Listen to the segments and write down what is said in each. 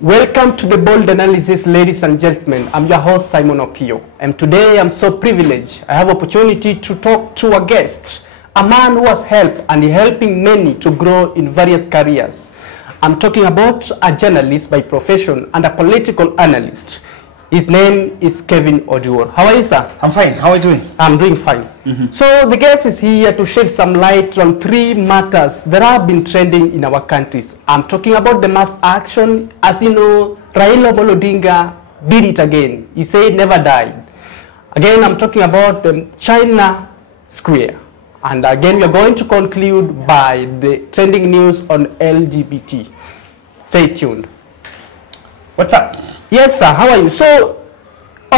Welcome to the Bold Analysis, ladies and gentlemen. I'm your host, Simon Opio, and today I'm so privileged. I have opportunity to talk to a guest, a man who has helped and helping many to grow in various careers. I'm talking about a journalist by profession and a political analyst. His name is Kevin Oduor. How are you, sir? I'm fine. How are you doing? I'm doing fine. So the guest is here to shed some light on three matters that have been trending in our countries. I'm talking about the mass action. As you know, Raila Odinga did it again. He said never died. Again, I'm talking about the China Square. And again, we are going to conclude by the trending news on LGBT. Stay tuned. What's up? Yes, sir. How are you? So, the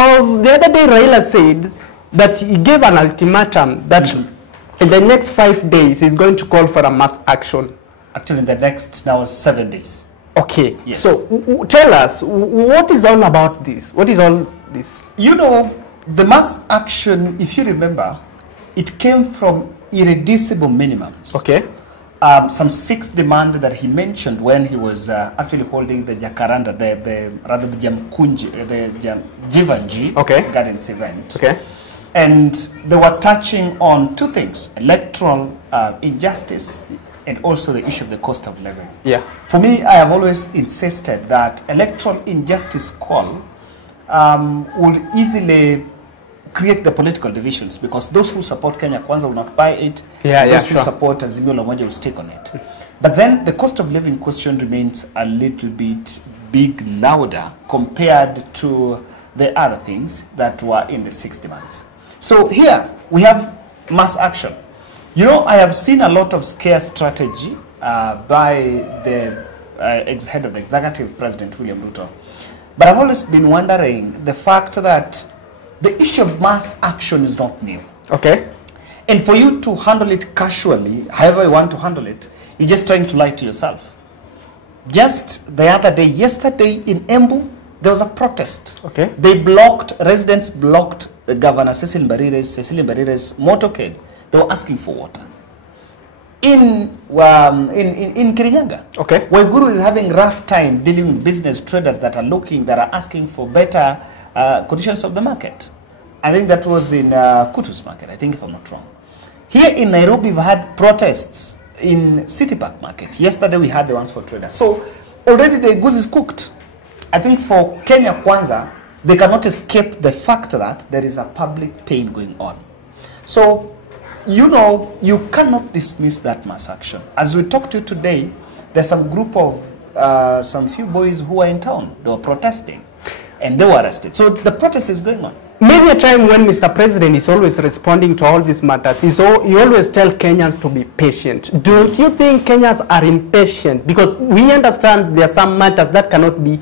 other day, Raila said that he gave an ultimatum that in the next 5 days, he's going to call for a mass action. Actually, in the next now 7 days. Okay. Yes. So, tell us, what is all about this? What is all this? You know, the mass action, if you remember, it came from irreducible minimums. Okay. Some 6 demands that he mentioned when he was actually holding the Jacaranda, the Jivanji Gardens event. Okay. And they were touching on 2 things: electoral injustice and also the issue of the cost of living. Yeah. For me, I have always insisted that electoral injustice call would easily create the political divisions, because those who support Kenya Kwanza will not buy it. Those who support Azimio la Umoja will stick on it. But then the cost of living question remains a little bit louder compared to the other things that were in the 6 demands. So here we have mass action. You know, I have seen a lot of scare strategy by the head of the executive, President William Ruto. But I've always been wondering the fact that the issue of mass action is not new. Okay. And for you to handle it casually, however you want to handle it, you're just trying to lie to yourself. Just the other day, yesterday in Embu, there was a protest. Okay. Residents blocked the Governor Cecil Mbarire's motorcade. They were asking for water. In Kirinyaga, okay, Waiguru is having rough time dealing with business traders that are asking for better conditions of the market. I think that was in Kutu's market, I think, if I'm not wrong. Here in Nairobi, we've had protests in City Park market. Yesterday, we had the ones for traders. So already the goose is cooked. I think for Kenya Kwanza, they cannot escape the fact that there is a public pain going on. So, you know, you cannot dismiss that mass action. As we talk to you today, there's some group of, some few boys who are in town. They were protesting and they were arrested. So the protest is going on. Maybe a time when Mr. President is always responding to all these matters, he always tells Kenyans to be patient. Don't you think Kenyans are impatient? Because we understand there are some matters that cannot be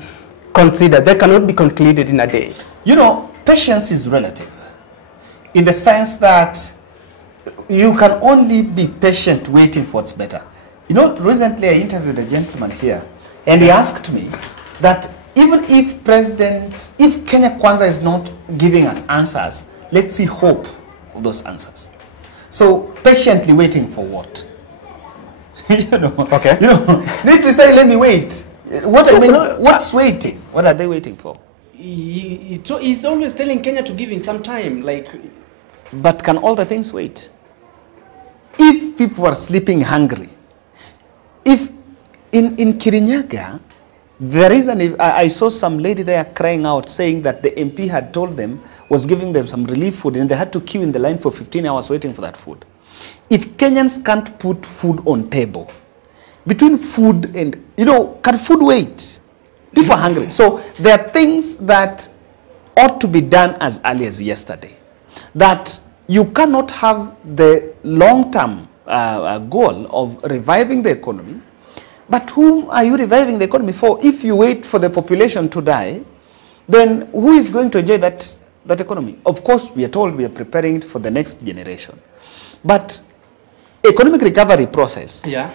considered, that cannot be concluded in a day. You know, patience is relative in the sense that you can only be patient waiting for what's better. You know, recently I interviewed a gentleman here, and he asked me that even if Kenya Kwanza is not giving us answers, let's see hope of those answers. So patiently waiting for what? You know, okay. You know, need to say, let me wait. What's waiting? What are they waiting for? He's always telling Kenya to give him some time, like. But can all the things wait? If people are sleeping hungry, if in Kirinyaga, there is I saw some lady there crying out, saying that the MP had told them, was giving them some relief food, and they had to queue in the line for 15 hours waiting for that food. If Kenyans can't put food on table, between food and, you know, can food wait? People are hungry. So there are things that ought to be done as early as yesterday. That you cannot have the long-term goal of reviving the economy. But whom are you reviving the economy for? If you wait for the population to die, then who is going to enjoy that economy? Of course, we are told we are preparing it for the next generation. But economic recovery process, yeah,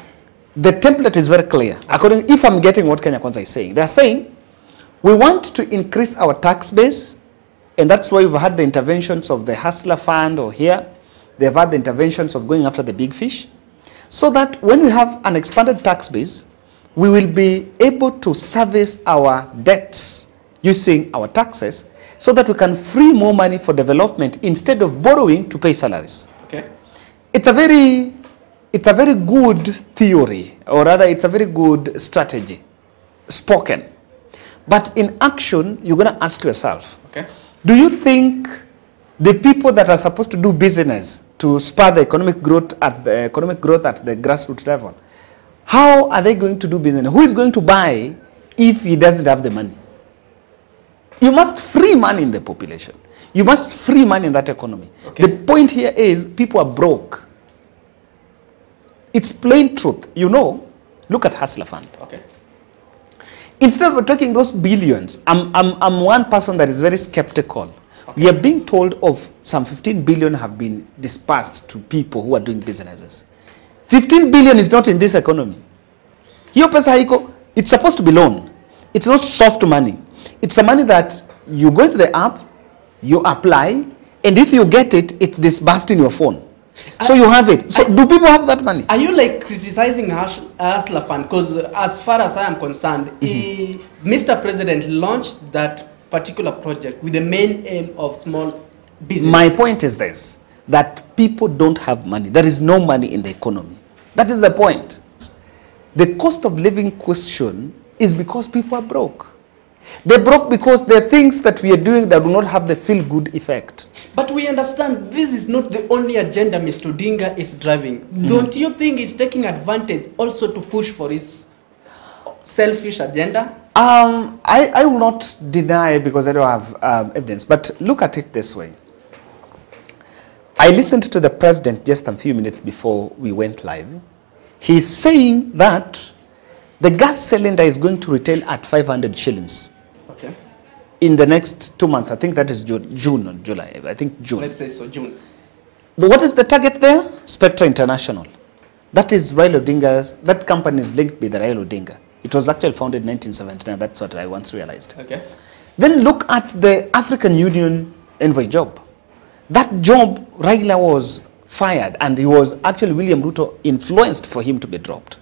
the template is very clear. According, if I'm getting what Kenya Kwanza is saying, they're saying we want to increase our tax base, and that's why we've had the interventions of the Hustler Fund or here. They've had the interventions of going after the big fish, so that when we have an expanded tax base, we will be able to service our debts using our taxes so that we can free more money for development instead of borrowing to pay salaries. Okay. It's a very good theory, or rather it's a very good strategy, spoken. But in action, you're going to ask yourself, okay, do you think the people that are supposed to do business to spur the economic growth at the grassroots level, how are they going to do business? Who is going to buy if he doesn't have the money? You must free money in the population. You must free money in that economy. Okay. The point here is people are broke. It's plain truth. You know, look at Hustler Fund. Okay. Instead of taking those billions, I'm one person that is very skeptical. Okay. We are being told of some 15 billion have been dispersed to people who are doing businesses. 15 billion is not in this economy. It's supposed to be loan. It's not soft money. It's a money that you go into the app, you apply, and if you get it, it's disbursed in your phone. So you have it. So do people have that money? Are you like criticizing Hustler Fund? Because as far as I am concerned, Mr. President launched that particular project with the main aim of small business. My point is this, that people don't have money. There is no money in the economy. That is the point. The cost of living question is because people are broke. They're broke because there are things that we are doing that do not have the feel-good effect. But we understand this is not the only agenda Mr. Odinga is driving. Don't you think he's taking advantage also to push for his selfish agenda? I will not deny because I don't have evidence. But look at it this way. I listened to the president just a few minutes before we went live. He's saying that the gas cylinder is going to retail at 500 shillings. Okay. In the next 2 months. I think that is June or July. I think June. Let's say so, June. What is the target there? Spectra International. That is Raila Odinga's, that company is linked with the Raila Odinga. It was actually founded in 1979. That's what I once realized. Okay. Then look at the African Union envoy job. That job, Raila was fired, and he was actually William Ruto influenced for him to be dropped.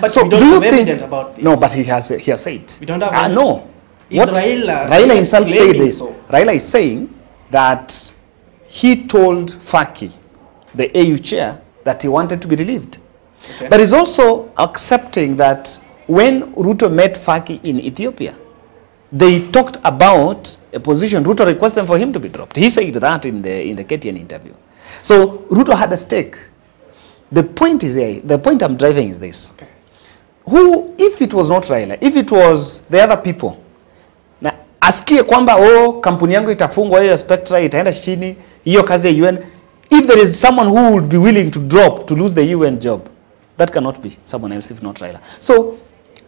But so we don't have evidence about this. No, but he has said. We don't have no. Is Raila himself said this. So. Raila is saying that he told Faki, the AU chair, that he wanted to be relieved. Okay. But he's also accepting that when Ruto met Faki in Ethiopia, they talked about a position. Ruto requested for him to be dropped. He said that in the KTN interview. So Ruto had a stake. The point is here, the point I'm driving is this. Okay. Who, if it was not Raila, if it was the other people, na asikie kwamba kampuni yangu itafungwa, hiyo Spectra itaenda chini, hiyo kazi ya UN, if there is someone who would be willing to drop to lose the UN job, that cannot be someone else if not Raila. So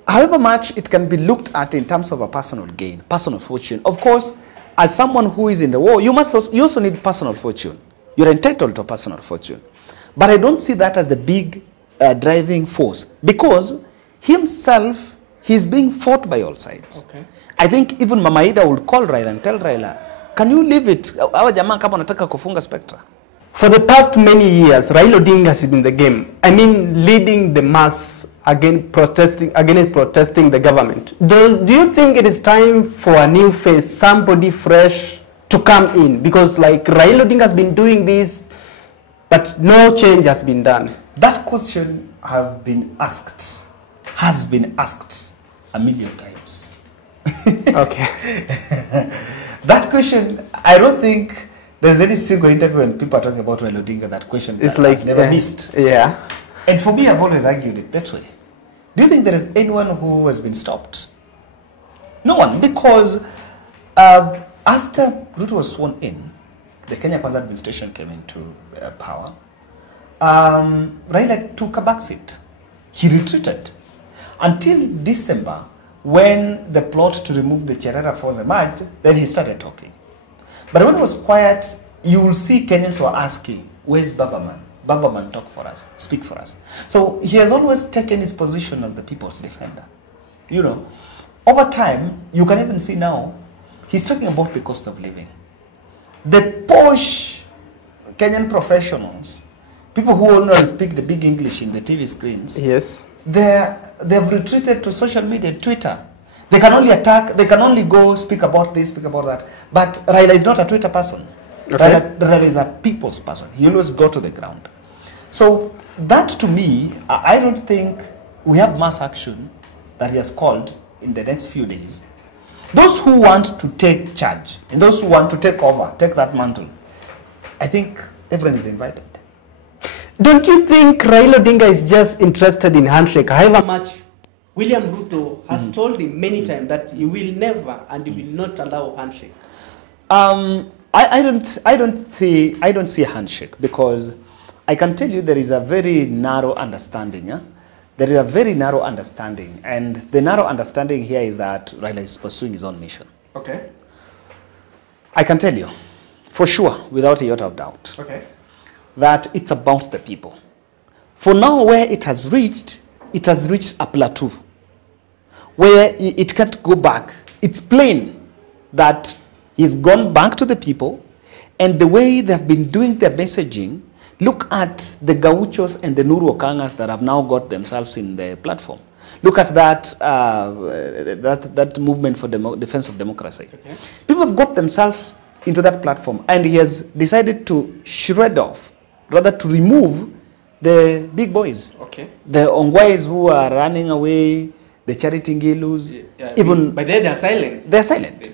however much it can be looked at in terms of a personal gain, personal fortune, of course, as someone who is in the war, you also need personal fortune. You're entitled to personal fortune. But I don't see that as the big driving force, because himself, he's being fought by all sides. Okay. I think even Mama Ida would call Raila and tell Raila, can you leave it? Our jamaa kama nataka kufunga Spectra. For the past many years, Raila Odinga has been in the game. I mean, leading the mass against protesting the government. Do you think it is time for a new face, somebody fresh to come in? Because like Raila Odinga has been doing this, but no change has been done. That question has been asked a million times. Okay. That question, I don't think there's any single interview when people are talking about Raila Odinga, that question it's like never missed. Yeah. And for me, I've always argued it that way. Do you think there is anyone who has been stopped? No one, because after Ruto was sworn in, the Kenya Kwanza administration came into power. Raila took a backseat. He retreated until December, when the plot to remove the Cherera force emerged. Then he started talking. But when it was quiet, you will see Kenyans were asking, "Where's Babaman? Babaman, talk for us, speak for us." So he has always taken his position as the people's defender. You know, over time, you can even see now, he's talking about the cost of living. The posh Kenyan professionals, people who only speak the big English in the TV screens, yes, they've retreated to social media, Twitter. They can only attack, they can only go speak about this, speak about that. But Raila is not a Twitter person. Okay. Raila is a people's person. He always go to the ground. So that to me, I don't think we have mass action that he has called in the next few days. Those who want to take charge and those who want to take over, take that mantle, I think everyone is invited. Don't you think Raila Odinga is just interested in handshake? However much William Ruto has told him many times that he will never and he will not allow handshake. I don't see a handshake, because I can tell you there is a very narrow understanding. Yeah? There is a very narrow understanding, and the narrow understanding here is that Raila is pursuing his own mission. Okay. I can tell you, for sure, without a iota of doubt, okay, that it's about the people. For now, where it has reached a plateau, where it can't go back. It's plain that he's gone back to the people, and the way they've been doing their messaging, look at the Gauchos and the Nuru Okangas that have now got themselves in the platform. Look at that that movement for defense of democracy. Okay. People have got themselves into that platform, and he has decided to shred off, rather to remove the big boys. Okay. The Ongwais who are running away, the Charity Ngilus, even... But they are silent. They're silent. Yeah.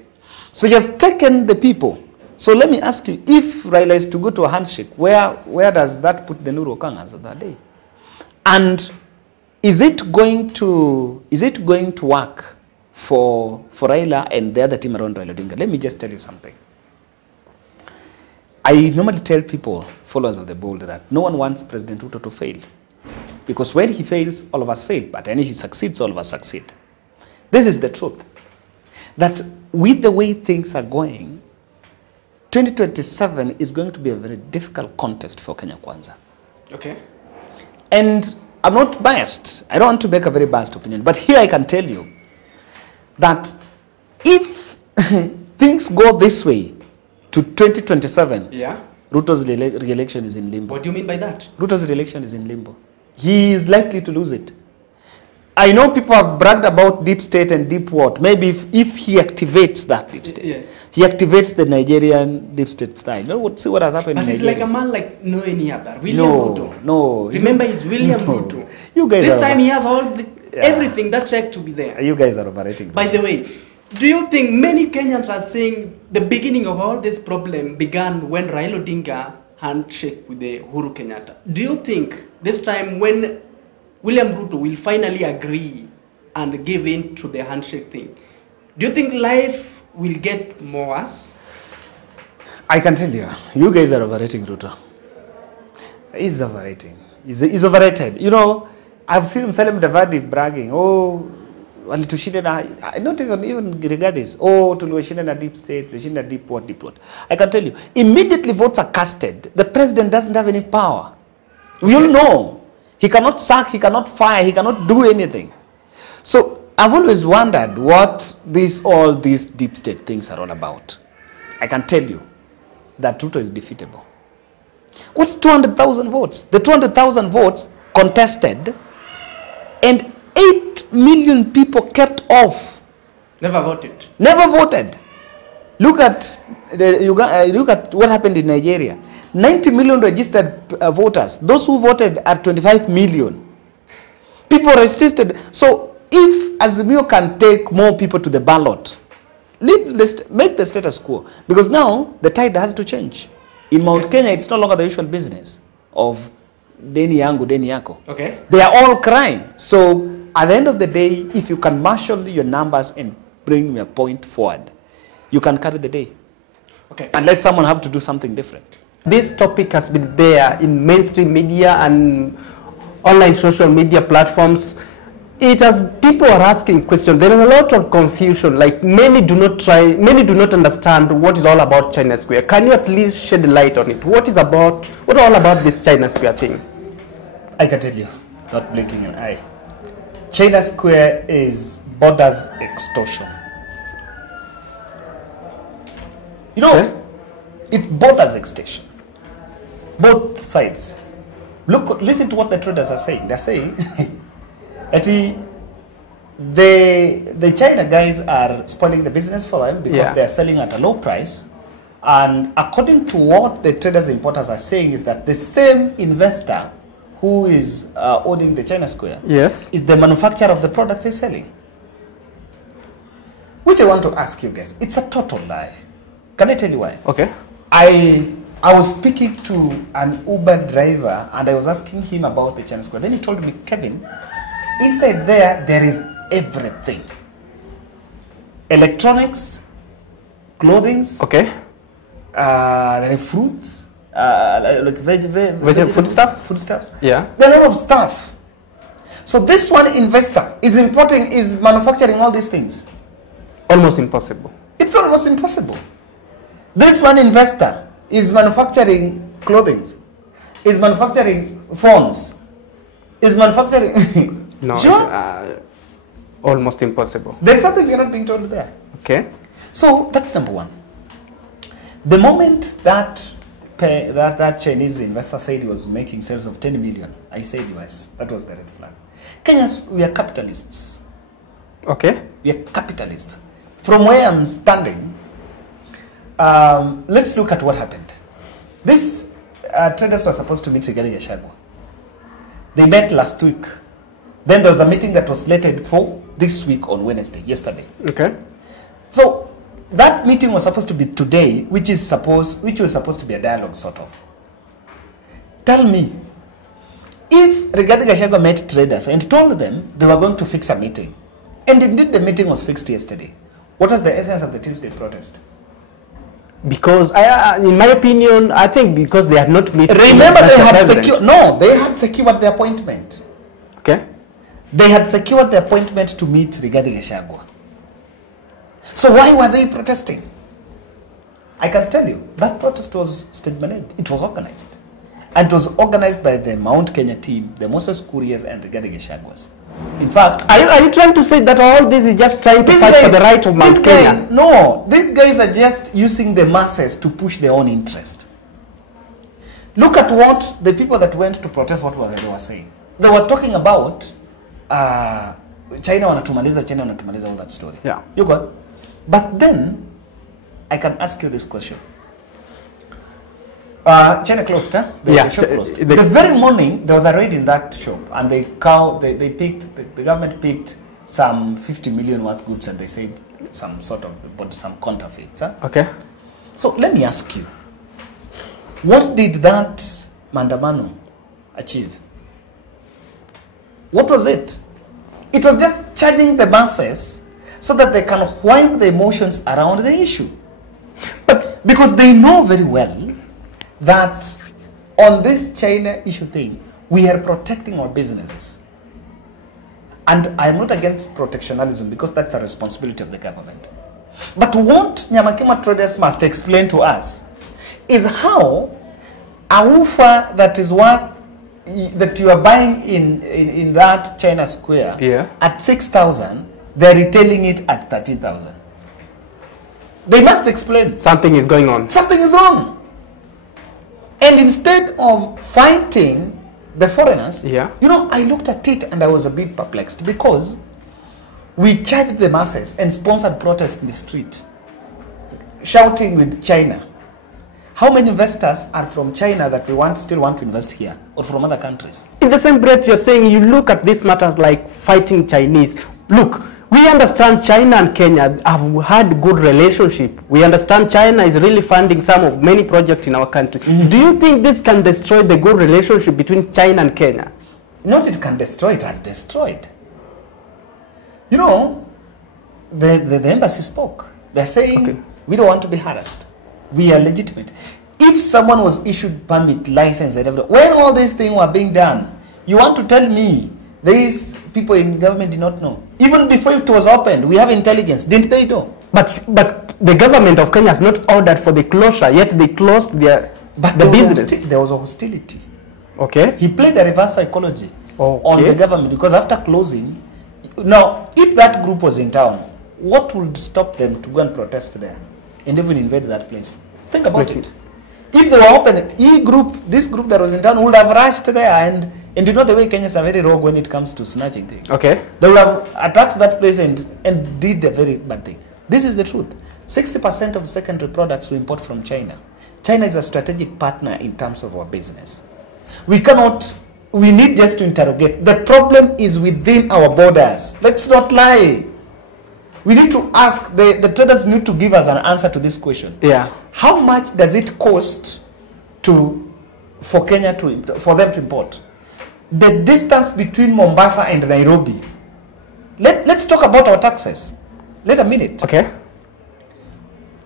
So he has taken the people. So let me ask you, if Raila is to go to a handshake, where does that put the Nuru Okangas that day? And is it going to work for Raila and the other team around Raila Odinga? Let me just tell you something. I normally tell people, followers of the Bold, that no one wants President Ruto to fail. Because when he fails, all of us fail. But when he succeeds, all of us succeed. This is the truth. That with the way things are going, 2027 is going to be a very difficult contest for Kenya Kwanza. Okay. And I'm not biased. I don't want to make a very biased opinion. But here I can tell you that if things go this way to 2027, yeah, Ruto's re-election is in limbo. What do you mean by that? Ruto's re-election is in limbo. He is likely to lose it. I know people have bragged about deep state and deep what. Maybe if he activates that deep state, yes, he activates the Nigerian deep state style. You know, see what has happened in Nigeria. But he's like a man like no any other. William Ruto. No. Remember, he's William Ruto. You guys this time he has all the, everything that's checked to be there. You guys are overrating. By the way, do you think many Kenyans are saying the beginning of all this problem began when Raila Odinga handshake with the Uhuru Kenyatta? Do you think this time when William Ruto will finally agree and give in to the handshake thing, do you think life will get more worse? I can tell you, you guys are overrating Ruto. He's overrating. He's overrated. You know, I've seen Salim Davadi bragging, oh, not even regard this. Oh, tuliwashinda na deep state, tuliwashinda deep what. I can tell you, immediately votes are casted, the president doesn't have any power. We all know. He cannot sack, he cannot fire, he cannot do anything. So I've always wondered what all these deep state things are all about. I can tell you that Ruto is defeatable. What's 200,000 votes? The 200,000 votes contested, and 8 million people kept off. Never voted. Never voted. Look at what happened in Nigeria. 90 million registered voters. Those who voted are 25 million. People resisted. So if Azimio can take more people to the ballot, make the status quo. Because now the tide has to change. In Mount Kenya, it's no longer the usual business of Deni Yangu, Deni Yako. Okay. They are all crying. So at the end of the day, if you can marshal your numbers and bring your point forward, you can carry the day. Okay. Unless someone have to do something different. This topic has been there in mainstream media and online social media platforms. People are asking questions. There is a lot of confusion. Like many do not understand what is all about China Square. Can you at least shed light on it? What all about this China Square thing? I can tell you, not blinking an eye. China Square is borders extortion. You know, it borders extortion. Both sides. Listen to what the traders are saying. They're saying, The China guys are spoiling the business for them because they are selling at a low price. And according to what the traders and importers are saying is that the same investor who is owning the China Square is the manufacturer of the products they're selling. Which I want to ask you guys, it's a total lie. Can I tell you why? Okay. I was speaking to an Uber driver and I was asking him about the China Square. Then he told me, Kevin, inside there is everything. Electronics, clothing, there are fruits, like foodstuffs. Yeah. There are a lot of stuff. So this one investor is manufacturing all these things. Almost impossible. It's almost impossible. This one investor is manufacturing clothing, is manufacturing phones, is manufacturing... No, sure? Almost impossible. There's something you're not being told there. Okay. So that's number one. The moment that Chinese investor said he was making sales of 10 million, I said yes, that was the red flag. Kenyans, we are capitalists. Okay. We are capitalists. From where I'm standing, let's look at what happened. These traders were supposed to meet together in Gachagua. They met last week. Then there was a meeting that was slated for this week on Wednesday, yesterday. Okay. So that meeting was supposed to be today, which was supposed to be a dialogue sort of. Tell me, if Rigathi Gachagua met traders and told them they were going to fix a meeting, and indeed the meeting was fixed yesterday, what was the essence of the Tuesday protest? Because, in my opinion, I think because they had not met. Remember, they had secured the appointment. Okay. They had secured the appointment to meet Rigathi Gachagua. So why were they protesting? I can tell you, that protest was state-managed. It was organized. And it was organized by the Mount Kenya team, the Moses Kurias and Rigathi Gachaguas. In fact... Are you trying to say that all this is just trying to fight for the right of Mount Kenya? No, these guys are just using the masses to push their own interest. Look at what the people that went to protest, what they were saying. They were talking about China wanatumaliza, all that story. Yeah. You got? But then, I can ask you this question. China closed, huh? The shop closed. The very morning, there was a raid in that shop, and the government picked some 50 million worth goods, and they said some counterfeits. Huh? Okay. So let me ask you, what did that Mandamano achieve? What was it? It was just charging the masses so that they can wind the emotions around the issue. But because they know very well that on this China issue thing, we are protecting our businesses. And I'm not against protectionism because that's a responsibility of the government. But what Nyamakima traders must explain to us is how a woofer that you are buying in that China Square at 6,000, they're retailing it at 13,000. They must explain. Something is going on. Something is wrong. And instead of fighting the foreigners, I looked at it and I was a bit perplexed because we charged the masses and sponsored protests in the street, shouting with China. How many investors are from China that we still want to invest here or from other countries? In the same breath, you're saying you look at these matters like fighting Chinese. Look, we understand China and Kenya have had good relationship. We understand China is really funding many projects in our country. Do you think this can destroy the good relationship between China and Kenya? Not it can destroy, it has destroyed. You know, the embassy spoke. They're saying, we don't want to be harassed. We are legitimate. If someone was issued permit, license, and everything, when all these things were being done, you want to tell me these people in government did not know? Even before it was opened, we have intelligence. Didn't they know? But the government of Kenya has not ordered for the closure, yet they closed the business. There was a hostility. Okay. He played a reverse psychology on the government because after closing, now, if that group was in town, what would stop them to go and protest there and even invade that place? Think about it. If they were open, this group that was in town would have rushed there and And you know the way Kenyans are very rogue when it comes to snatching things. Okay. They will have attacked that place and did a very bad thing. This is the truth. 60% of secondary products we import from China. China is a strategic partner in terms of our business. We need just to interrogate. The problem is within our borders. Let's not lie. We need to ask, the traders need to give us an answer to this question. Yeah. How much does it cost for them to import? The distance between Mombasa and Nairobi. Let's talk about our taxes. Let a minute. Okay.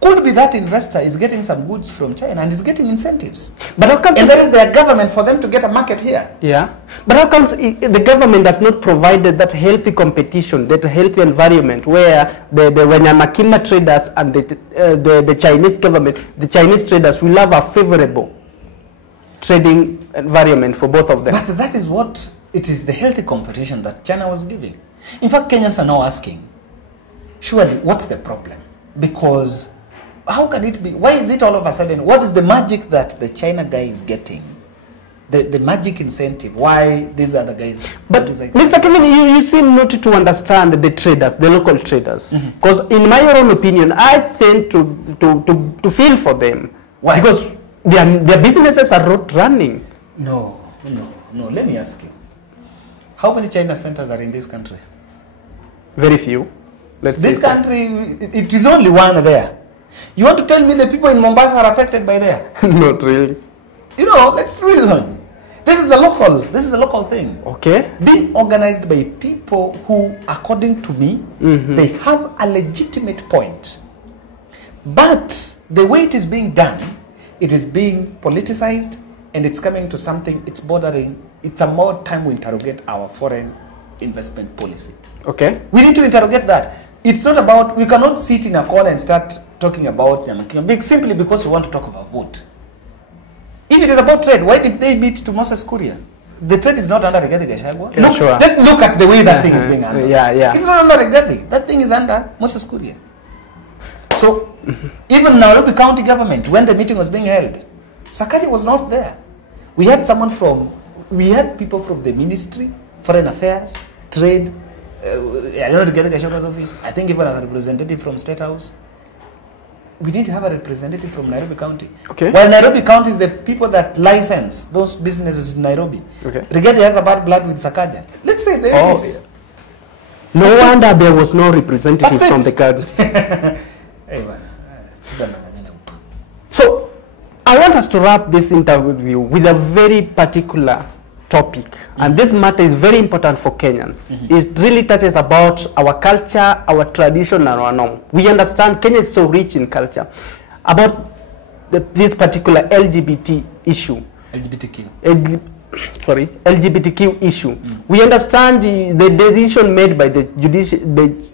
Could be that investor is getting some goods from China and is getting incentives. But how come and there is their government for them to get a market here. Yeah. But how come the government has not provided that healthy competition, that healthy environment where the Wanyamakima traders and the Chinese government, the Chinese traders will have a favorable trading environment for both of them? But that is what it is, the healthy competition that China was giving. In fact, Kenyans are now asking, surely, what's the problem? Because how can it be? Why is it all of a sudden? What is the magic that the China guy is getting? The magic incentive. Why these other guys? But Mr. Kevin, you seem not to understand the traders, the local traders. Because in my own opinion, I tend to feel for them. Why? Because their businesses are not running. No. Let me ask you. How many China centers are in this country? Very few. This country, it is only one there. You want to tell me the people in Mombasa are affected by there? Not really. You know, let's reason. This is a local thing. Okay. Being organized by people who, according to me, they have a legitimate point. But the way it is being done, it is being politicized, and it's coming to something, it's bordering, it's a more time we interrogate our foreign investment policy. Okay. We need to interrogate that. It's not about, we cannot sit in a corner and start talking about simply because we want to talk about vote. If it is about trade, why did they meet to Moses Kuria? The trade is not under Rigathi Gachagua. Yeah, sure. Just look at the way that thing is being handled. Yeah. It's not under Rigathi. That thing is under Moses Kuria. So, even Nairobi County government, when the meeting was being held, Sakaja was not there. We had people from the ministry, foreign affairs, trade, I don't know, Rigathi Gachagwa's office. I think even a representative from State House. We need to have a representative from Nairobi County. Okay. While Nairobi County is the people that license those businesses in Nairobi. Okay. Rigathi has a bad blood with Sakaja. Let's say there is. No wonder there was no representative from the country. So, I want us to wrap this interview with a very particular topic, and this matter is very important for Kenyans. It really touches about our culture, our tradition, and our norm. We understand Kenya is so rich in culture. About this particular LGBT issue. LGBTQ issue. We understand the decision made by the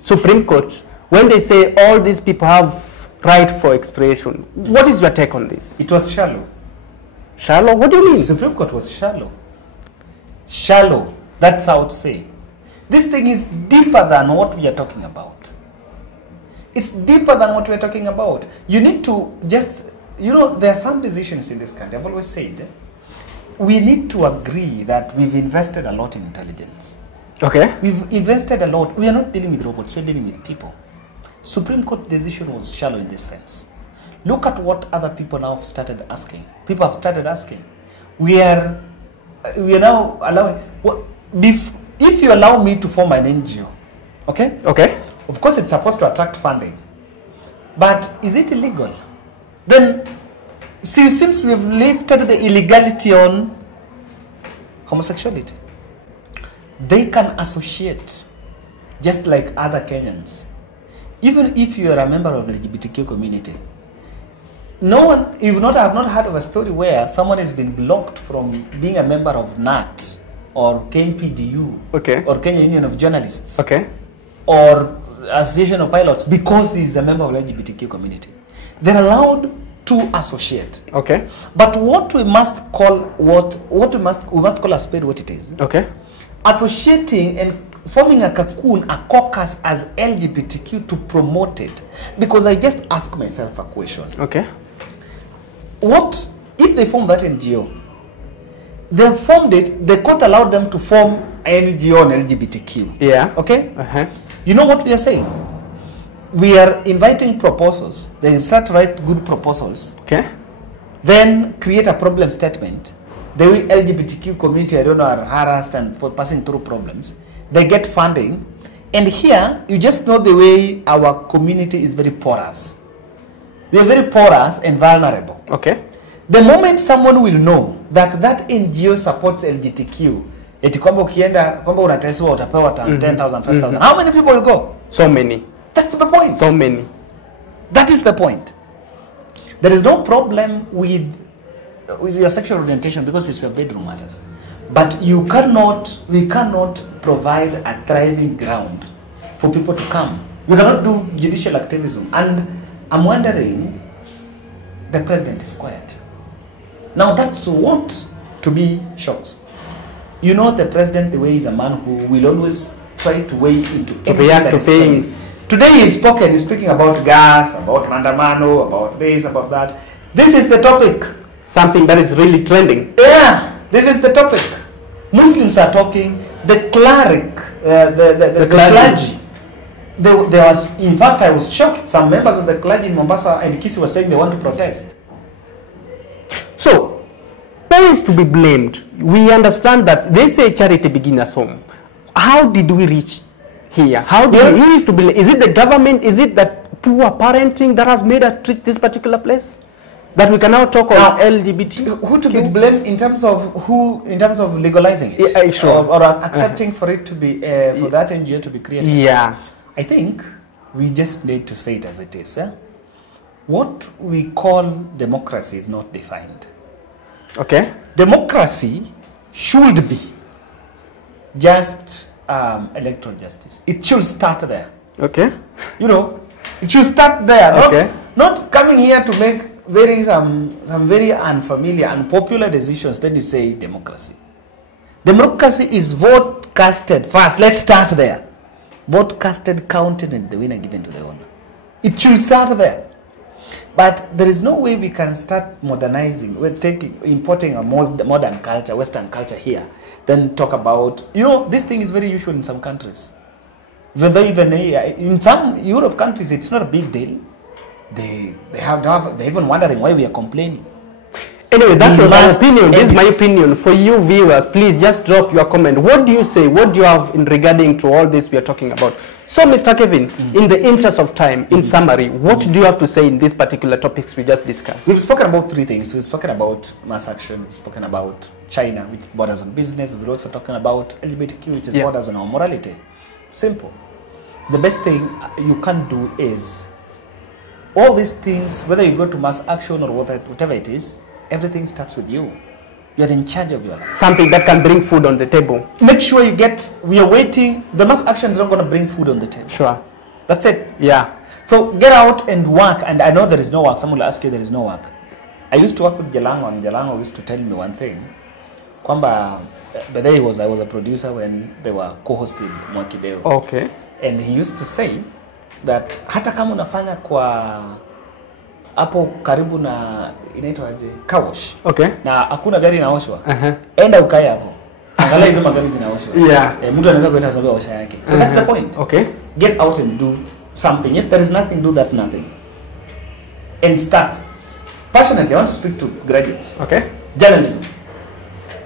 Supreme Court when they say all these people have right for expression. What is your take on this? It was shallow. Shallow? What do you mean? The Supreme Court was shallow. Shallow, that's how to say. This thing is deeper than what we are talking about. It's deeper than what we are talking about. You need to just, there are some decisions in this country. I've always said, we need to agree that we've invested a lot in intelligence. Okay. We've invested a lot. We are not dealing with robots, we're dealing with people. Supreme Court decision was shallow in this sense. Look at what other people now have started asking. People have started asking. We are now allowing, if you allow me to form an NGO, okay? Okay. Of course it's supposed to attract funding. But is it illegal? Then, see, since we've lifted the illegality on homosexuality, they can associate just like other Kenyans. Even if you are a member of the LGBTQ community, I've not heard of a story where someone has been blocked from being a member of NAT or KMPDU or Kenya Union of Journalists or Association of Pilots because he's a member of the LGBTQ community. They're allowed to associate. Okay. But what we must call we must call a spade what it is. Okay. Associating and forming a cocoon, a caucus as LGBTQ to promote it. Because I just ask myself a question. Okay. What if they form that NGO? they formed it. The court allowed them to form NGO on LGBTQ. Yeah. Okay? You know what we are saying? We are inviting proposals. They start to write good proposals. Okay. Then create a problem statement. The way LGBTQ community, I don't know, are harassed and passing through problems. They get funding. And here, you just know the way our community is very porous. We are very porous and vulnerable. Okay. The moment someone will know that that NGO supports LGBTQ, eti kwamba ukienda kwamba unateswa utapewa 10,000, 5,000. How many people will go? So many. That's the point. So many. That is the point. There is no problem with your sexual orientation because it's your bedroom matters. But we cannot provide a thriving ground for people to come. We cannot do judicial activism. And I'm wondering, the president is quiet. Now that's what to be shocked. You know the president, the way he's a man who will always try to weigh into react to things. Today he's speaking about gas, about mandamano, about this, about that. This is the topic. Something that is really trending. Yeah, this is the topic. Muslims are talking. The cleric, the clergy. There was, in fact, I was shocked. Some members of the clergy in Mombasa and Kisii were saying they want to protest. So, who is to be blamed? We understand that they say charity begins at home. How did we reach here? Who is to be blamed? Is it the government? Is it that poor parenting that has made us treat this particular place? That we can now talk about LGBT? Who to be blamed in terms of legalizing it? Yeah, sure. Or accepting for it to be, for that NGO to be created? Yeah. I think we just need to say it as it is. Yeah? What we call democracy is not defined. Okay. Democracy should be just electoral justice. It should start there. Okay. You know, it should start there. Okay. Not coming here to make some very unfamiliar, unpopular decisions, then you say democracy. Democracy is vote casted first. Let's start there. Vote casted, counted, and the winner given to the owner. It should start there. But there is no way we can start modernizing. We're importing a modern culture, Western culture here. Then talk about, this thing is very usual in some countries. Even in some Europe countries, it's not a big deal. They're even wondering why we are complaining. Anyway, that was my opinion. This is my opinion. For you viewers, please just drop your comment. What do you say? What do you have in regarding to all this we are talking about? So, Mr. Kevin, in the interest of time, in summary, what do you have to say in these particular topics we just discussed? We've spoken about three things. We've spoken about mass action. We've spoken about China, which borders on business. We're also talking about LGBTQ, which is borders on our morality. Simple. The best thing you can do is all these things, whether you go to mass action or whatever it is, everything starts with you. You're in charge of your life. Something that can bring food on the table. Make sure we are waiting. The mass action is not going to bring food on the table. Sure. That's it. Yeah. So get out and work. And I know there is no work. Someone will ask you there is no work. I used to work with Jalango, and Jalango used to tell me one thing. Kwamba, but I was a producer when they were co-host with Mwakideo. Okay. And he used to say that hata kama unafanya kwa hapo karibu na inaitwa aje car wash. Okay. Na hakuna gari inaoshwa. Enda ukae hapo. Angalia hizo magari zinaoshwa. Yeah. Mtu anaweza kwenda sababu osha yake. So that's the point. Okay. Get out and do something. If there is nothing, do that nothing. And start. Passionately, I want to speak to graduates. Okay. Journalism.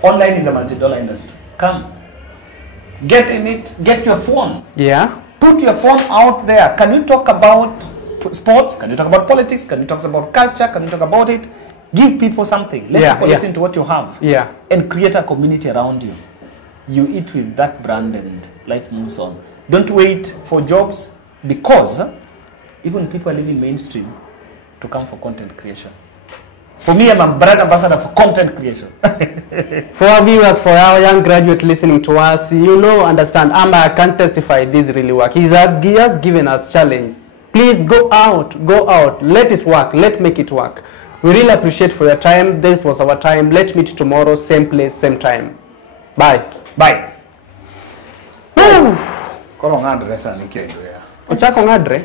Online is a multi-dollar industry. Come. Get in it. Get your phone. Yeah. Put your phone out there. Can you talk about sports? Can you talk about politics? Can you talk about culture? Can you talk about it? Give people something. Let people listen to what you have. Yeah. And create a community around you. You eat with that brand and life moves on. Don't wait for jobs, because even people are leaving mainstream to come for content creation. For me, I'm a brand ambassador for content creation. For our viewers, for our young graduate listening to us, understand, Amber can testify this really work. He has given us challenge. Please go out, let it work, let's make it work. We really appreciate for your time. This was our time. Let's meet tomorrow, same place, same time. Bye. Bye. Ochako ngadre?